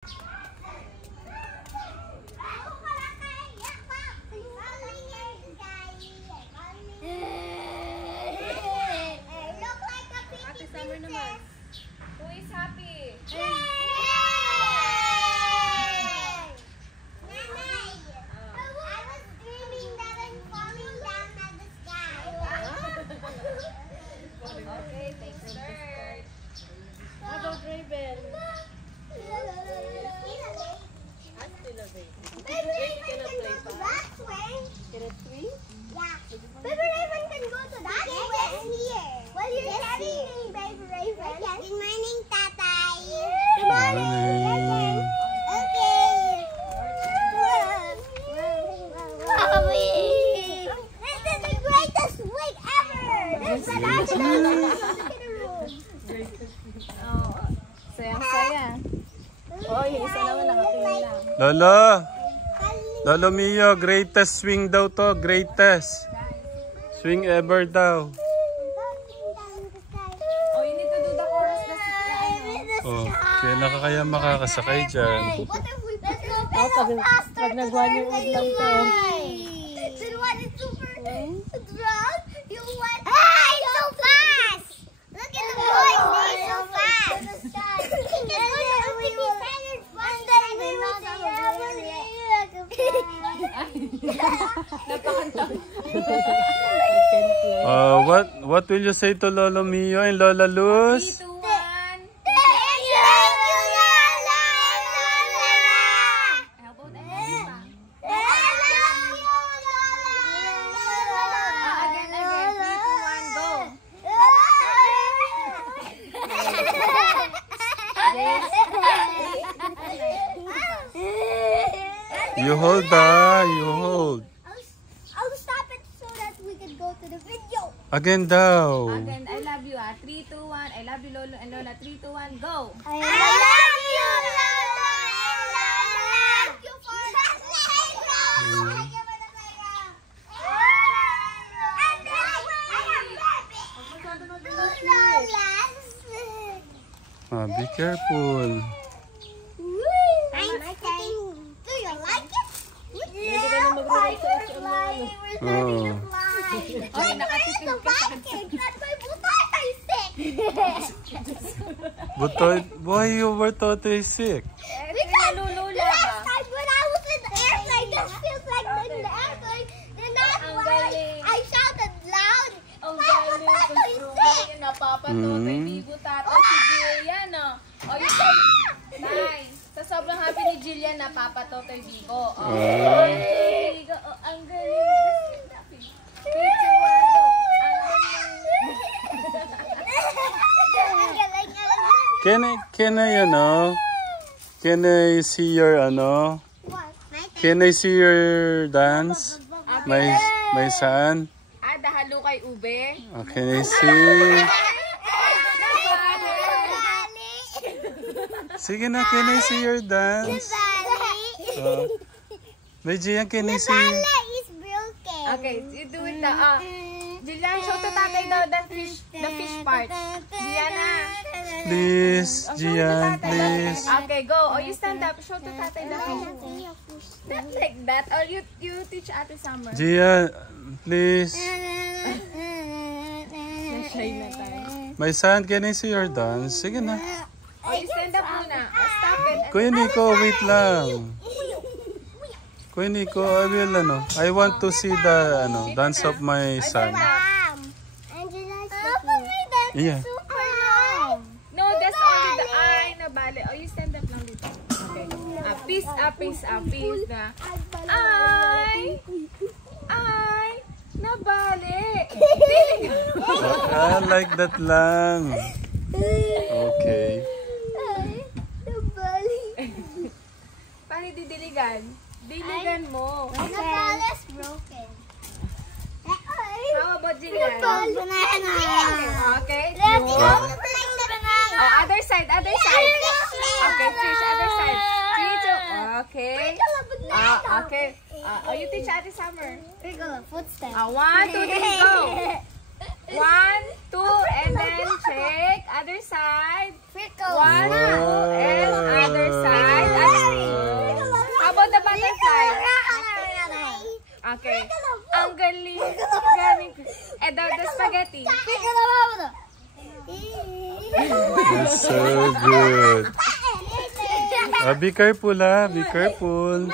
Ate Summer naman. Who is happy? Okay, thanks, sir. How about Raven? I'm still a baby. Baby Raven can go to that swing. Get a swing? Yeah. Baby Raven can go to that swing. Here. Well, you're carrying Baby Raven. Good morning, Tatay. Good morning. Okay. This is the greatest swing ever. This is an actual Sayang-saya. Oh, yung isa naman nakatingin lang. Lolo Mio, greatest swing daw to. Greatest swing ever daw. Oh, you need to do the chorus na Oh, kaya makakasakay dyan. What if we go pag nag-1 year old lang to. Then what is super drunk? You went so fast! Look at the boys, they're so fast! What will you say to Lolo Mio and Lola Luz? 3, 2, 1. How about again, 3, 2, 1, go. You hold you hold. I'll stop it so that we can go to the video. Again daw. Again, I love you. 3, 2, 1. I love you, Lolo and Lola. 3, 2, 1, go. I love you, Lola. Thank you for Be careful. Do you like it? Pwede ka na mag-release sa HMO. Oh. Okay, nakatikim ka sa Why you were totally sick? Because last time when I was in the airplane, this feels like in the airplane. Then that's why I shouted loud. Ang Papa, galing. Tato'y sick! Napapatotoy bibo tatay si Jillian. Oh, you said, Nay, sa sobrang happy ni Jillian, napapatotoy bibo. Oh, bigo. Oh, ang galing. Picture one, go. Ang galing. Can I see your Can I see your dance? My son? Dahalo kay Ube. Can I see? Sige na, can I see your dance? May Gian, can I see? is broken. Okay, you do it na. Jillian, show to tatay daw the fish part. Diana. Please, Gian, please. Okay, go. Or you stand up. Show to tatay the fish. Not like that. Or you teach Ate Summer. Gian, please. Shy na tayo. My son, can I see your dance? Sige na. Or you stand up muna. Or stop it. Kuya Nico, wait lang. Kuya Nico, I want to see the dance of my son. Yeah. Super long. No, that's only the eye na bale. Or you stand up lang dito. Okay. Peace up, peace up, peace na. Ay! Nabali! Like that lang. Okay. Paano didiligan? Diligan mo. The ball is broken. How about Jillian? Banana. Okay. Oh, other side. Okay, fish, other side. 3, 2, okay. Okay. You teach Ate Summer. Footsteps. 1, 2, 3, go. 1, 2, and then shake. Other side. 1, 2, and other side. How about the butterfly? Okay. Ang galing. Galing. And the spaghetti. That's so good. Be careful be careful.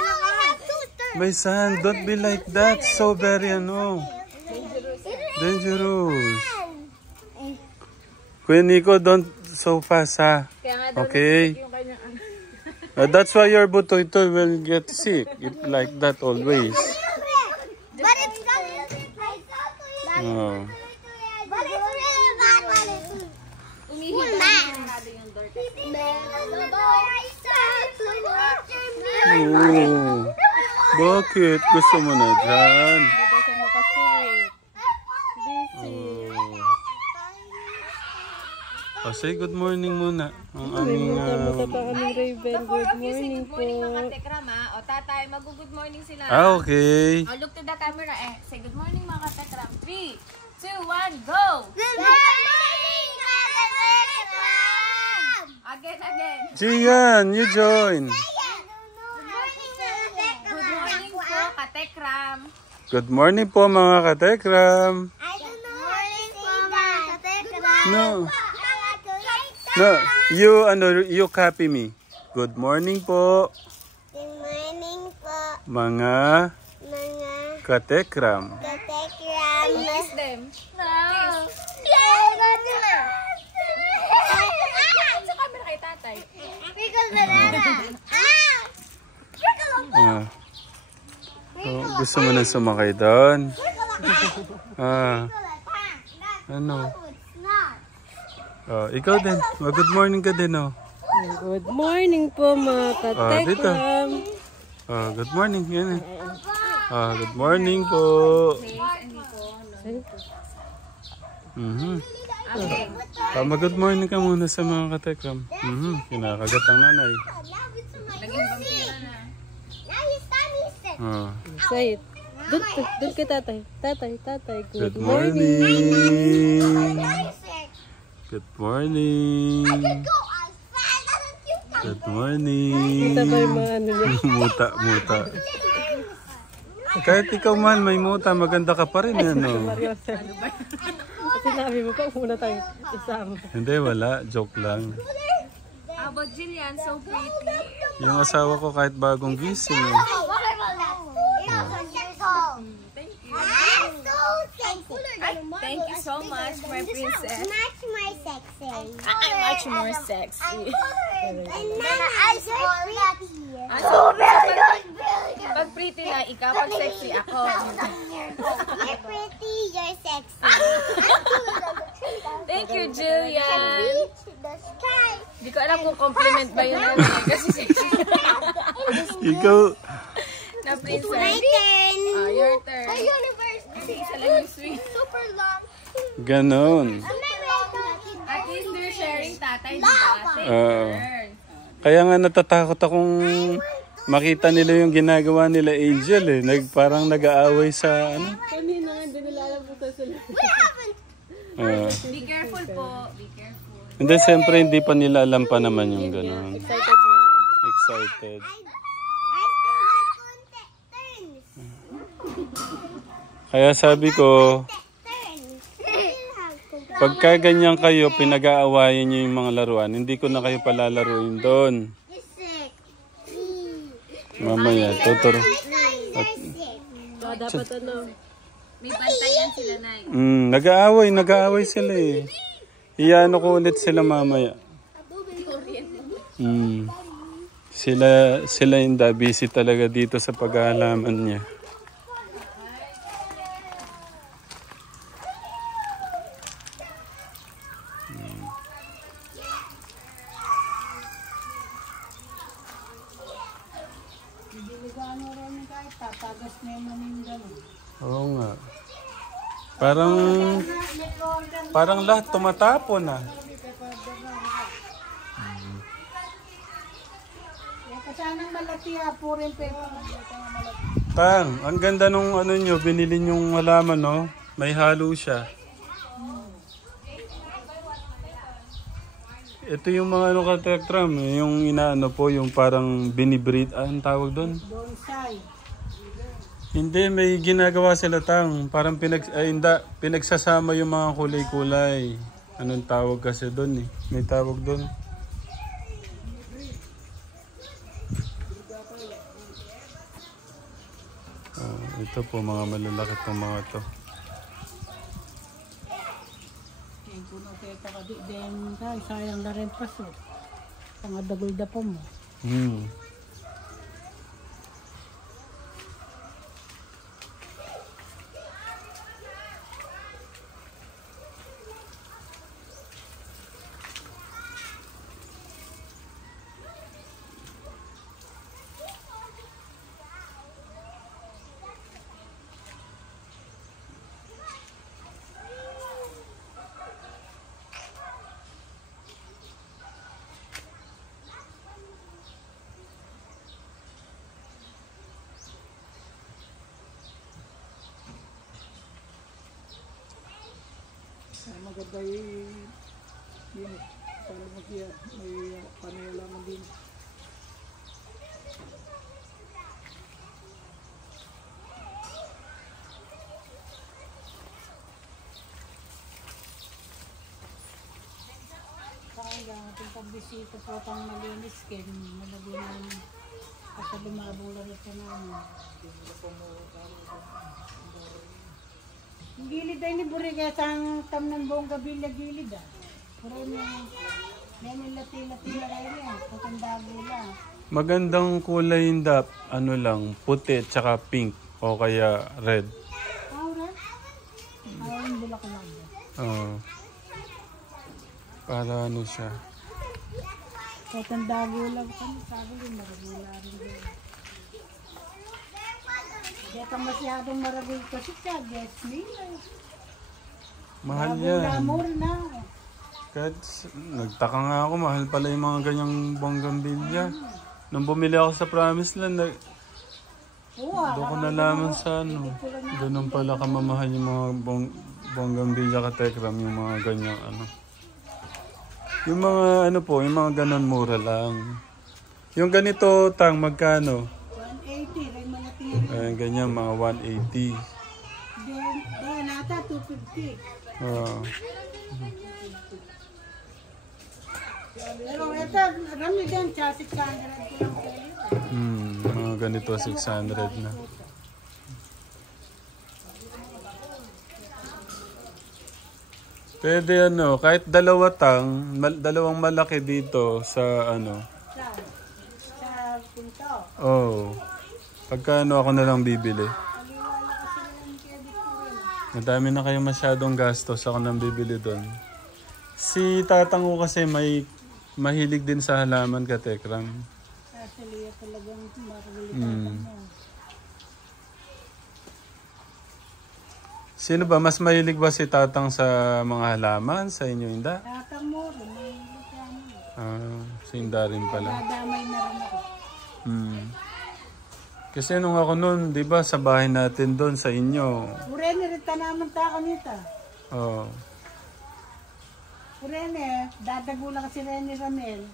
My son, don't be like that. So very dangerous. Kuya Nico, don't so fast Okay. That's why your butoy will get sick. If like that always. But it's Oh. But it's really bad when it's Oh. Bakit? Gusto mo na dyan? Say good morning muna. Ang aming... Good morning po. Mga katekram O tatay, mag-good morning sila. Okay. Look to the camera Say good morning mga katekram. 3, 2, 1, go! Good morning, Katekram! Again. Gian, you join. Good morning po, katekram. Good morning po mga katekram. Good morning po, mga Katekram. No, you copy me. Good morning po Good morning po, mga mga katekram. Katekram. Kiss them. Sa camera kay tatay. Gusto mo na sumakay doon? Ano? Ikaw din. Good morning ka din Good morning po mga dito. katekram. Good morning. Yan good morning po. Mag-good morning ka muna sa mga katekram. Kinakagat ang nanay. Naging vampira na. Say it. Doon kay tatay. Tatay. Good morning. Good morning. Good morning. Ito pa yung mga ano niya. Muta. Kahit ikaw man may muta, maganda ka pa rin. Sinabi mo pa, muna tayo isama. Hindi, wala. Joke lang. How about Jillian? So pretty. Yung asawa ko kahit bagong gising. Thank you so much, my princess. Much more sexy. I'm much more sexy. And then I spoil that here. Pag pretty na ikaw, pag sexy ako. You're pretty, you're sexy. Thank you, Jillian. Reach the sky. Hindi ko alam kung compliment ba yun kasi sexy. Ikaw, Na princess. My turn. Your turn. The universe. Kasi isa lang yung sweet. Super long. ganon. At least they're sharing tatay, di ba? Take Oo. turn. Kaya nga natatakot akong makita nila yung ginagawa nila Angel parang nag-aaway sa ano. Kanina nga, hindi nila alam kung sila. Be careful po. Be careful. Hindi, siyempre hindi pa nila alam pa naman yung ganon. Excited na. Excited. Kaya sabi ko, pagka ganyan kayo, pinag-aawayan nyo yung mga laruan, hindi ko na kayo palalaruin doon. Mamaya, tuturo. Dapat ano. May bantayan sila, Nay. Nag-aaway sila Iyaano ko ulit sila mamaya. Sila yung busy talaga dito sa pag-aalaman niya. Oo nga. Parang lahat tumatapon Tang, ang ganda nung ano nyo, binili nyong halaman May halo siya. Ito yung mga ano katekram, yung inaano po, yung parang binibreed, anong tawag doon? Bonsai. Hindi, may ginagawa sila tang, parang pinagsasama yung mga kulay-kulay. Anong tawag kasi doon eh? May tawag doon. Ito po mga malalaki itong mga to. Puno kayo kakadi din tayo. Sayang na rin paso. Pangadagol da pa mo. Maganda yun. Para mag-iya. May panalaman din. Kaya ating pagbisita po pang malinis kayo. Malagyan ng kasi lumabong lang ito namin. Ang gilid ay ni Buriga sang tam ng buong kabila gilid ah. Pero may lati-lati na kayo yan. Patandago lang. Magandang kulay indap, ano lang, puti tsaka pink o kaya red. Red? Yung bulak lang. Oo. Para ano siya. Patandago lang kami. Sabi rin maragula rin din. Kaya ka masyadong maragul kasi siya. Guess me. Mahal yan. Lamor na. Kahit nagtaka nga ako, mahal pala yung mga ganyang bonggambilya. Nung bumili ako sa Promised Land, doon ko nalaman sa ano. Ganun pala kamamahal yung mga bonggambilya katekram, yung mga ganyang ano. Yung mga ano po, yung mga ganun mura lang. Yung ganito, tang, magkano? 180. Rin mga tingin. Ayan, ganyan, mga 180. Doon nata 250. Oo. Pero ito, rami din, chassis ka, ko lang kayo. Mga ganito, 600 na. Pwede ano, kahit dalawang malaki dito sa ano. Sa pinto. Oh. Pagkano ako na lang bibili? Madami na kayo masyadong gastos, ako nang bibili doon. Si tatang ko kasi mahilig din sa halaman katekram. Actually, talagang makagalitan mo. Sino ba? Mas mahilig ba si tatang sa mga halaman? Sa inyo, Inda? Tatang mo rin, may Si Inda rin pala. nadamay na rin ako. Kasi nung ako noon, di ba, sa bahay natin doon sa inyo. Urene, rita naman ta kanita. Oh. Urene, dadagula kasi Rene Ramel.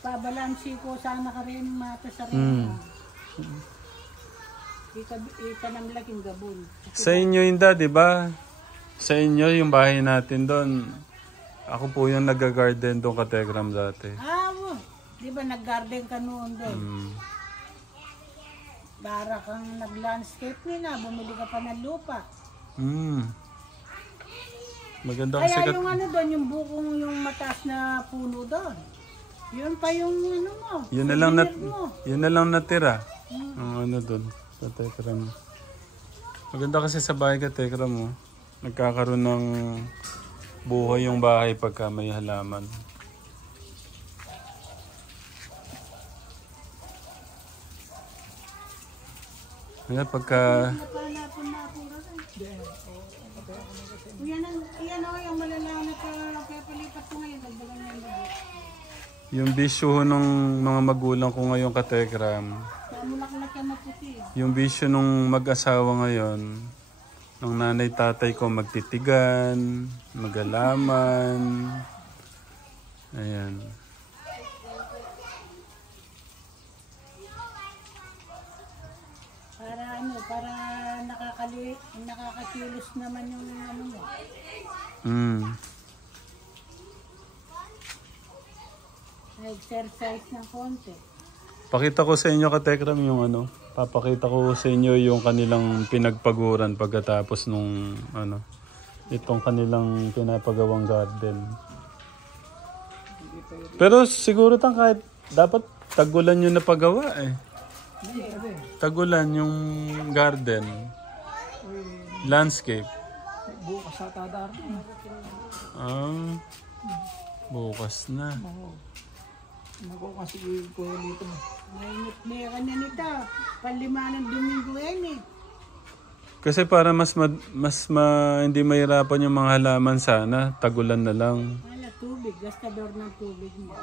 Pabalansi ko sana ka rin mata sa rin. Itanam laking gabon. Sa inyo, Inda, di ba? Sa inyo, yung bahay natin doon. Ako po yung nag-garden doon katekram dati. Di ba nag-garden ka noon doon? Para kang nag-landscape nila, bumili ka pa ng lupa. Maganda kasi Kaya yung ano doon, yung bukong yung mataas na puno doon. Yun pa yung ano mo. yun na lang natira. Ang ano doon, katekram. Maganda kasi sa bahay katekram mo. Nagkakaroon ng buhay yung bahay pagka may halaman. Kaya pagka... Yan o, yung malalaman ka, kaya palipat ko ngayon, nagbalang yan ba? Yung bisyo ng mga magulang ko ngayon katekram. Mulak-lak yan maputi. Yung bisyo nung mag-asawa ngayon, ng nanay tatay ko magtitigan, magalaman, Ayan. Para nakakakilos naman yung ano mo. Exercise ng konti. Pakita ko sa inyo, Katekram, yung ano. Papakita ko sa inyo yung kanilang pinagpaguran pagkatapos nung ano. Itong kanilang pinapagawang garden. Pero siguro kahit dapat tagulan yung napagawa eh. Tagulan yung garden. Landscape. Bukas sa tadar. Bukas na. Ako kasi po dito. Mainit na kanya nito. Palima ng Domingo yan eh. Kasi para hindi mahirapan yung mga halaman sana, tagulan na lang. Wala tubig. Gastador ng tubig mo.